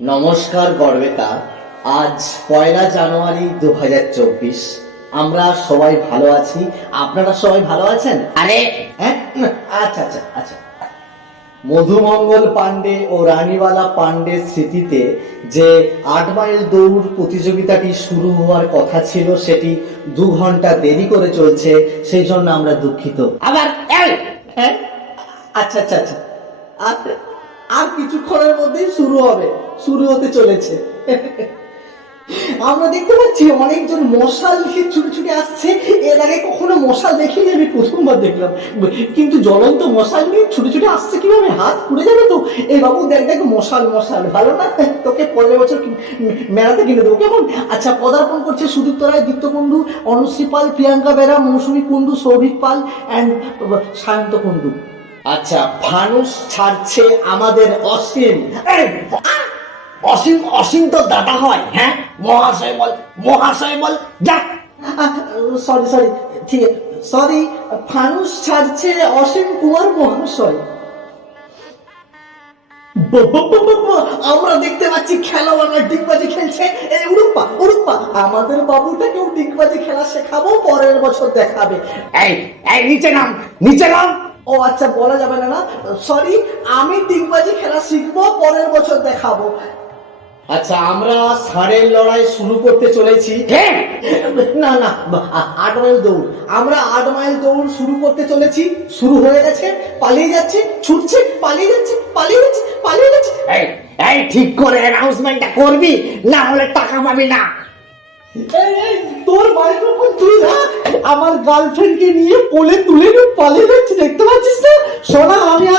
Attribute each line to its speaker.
Speaker 1: নমস্কার গর্বেতা। আজ পয়লা জানুয়ারি দু হাজার চব্বিশ। আমরা সবাই ভালো আছি। আপনারা সবাই ভালো আছেন?
Speaker 2: আরে!
Speaker 1: হ্যাঁ? আচ্ছা আচ্ছা আচ্ছা। মধুমঙ্গল পাণ্ডে ও রানীবালা পাণ্ডের স্মৃতিতে যে আট মাইল দৌড় প্রতিযোগিতাটি শুরু হওয়ার কথা ছিল সেটি দু ঘণ্টা দেরি করে চলছে সেই জন্য আমরা দুঃখিত।
Speaker 2: আবার
Speaker 1: হ্যাঁ? আচ্ছা আচ্ছা আচ্ছা। আর আর কিছুক্ষণের মধ্যেই শুরু হবে। শুরু হতে চলেছে। আমরা দেখতে পাচ্ছি অনেকজন মশাল নিয়ে ছুটে ছুটে আসছে। এর আগে কখনো মশাল দেখিনি আমি প্রথমবার দেখলাম। কিন্তু জ্বলন্ত মশাল নিয়ে ছুটে ছুটে আসছে কীভাবে? হাত পুড়ে যাবে তো? এই বাবু দেখ দেখ মশাল মশাল ভালো না? তোকে পরের বছর মেলাতে কিনে দেবো কেমন? আচ্ছা পদার্পণ করছে সুদীপ্ত রায় দীপ্ত কুণ্ডু অনুশ্রী পাল প্রিয়াঙ্কা বেরা মৌসুমী কুণ্ডু সৌভিক পাল অ্যান্ড সায়ন্ত কুণ্ডু। আচ্ছা ফানুস ছাড়ছে আমাদের অসীম!
Speaker 2: অসীম অসীম তো দাদা হয় হ্যাঁ? মহাশয় বল মহাশয় বল যা।
Speaker 1: সরি সরি ঠিক সরি ফানুস ছাড়ছে অসীম কুমার মহাশয়। আমরা দেখতে পাচ্ছি খেলোয়াড়রা ডিগবাজি খেলছে। এই উড়ুপ্পা উড়ুপ্পা আমাদের বাবুটাকেও ডিগবাজি খেলা শেখাবো পরের বছর দেখাবে।
Speaker 2: এই এই নিচে নাম নিচে নাম।
Speaker 1: ও আচ্ছা বলা যাবে না না। সরি আমি ডিগবাজি খেলা শিখব পরের বছর দেখাবো। আচ্ছা আমরা ষাঁড়ের লড়াই শুরু করতে চলেছি। না না আট মাইল দৌড়। আমরা আট মাইল দৌড় শুরু করতে চলেছি। শুরু হয়ে গেছে পালিয়ে যাচ্ছে ছুটছে পালিয়ে যাচ্ছে পালিয়ে যাচ্ছে পালিয়ে যাচ্ছে।
Speaker 2: এই এই ঠিক করে অ্যানাউন্সমেন্টটা করবি না হলে টাকা পাবি না।
Speaker 1: তোর মাইক্রোফোন তুই রাখ আমার গার্লফ্রেন্ডকে নিয়ে কোলে তুলে পালিয়ে যাচ্ছে দেখতে পাচ্ছিস না? সোনা আমি না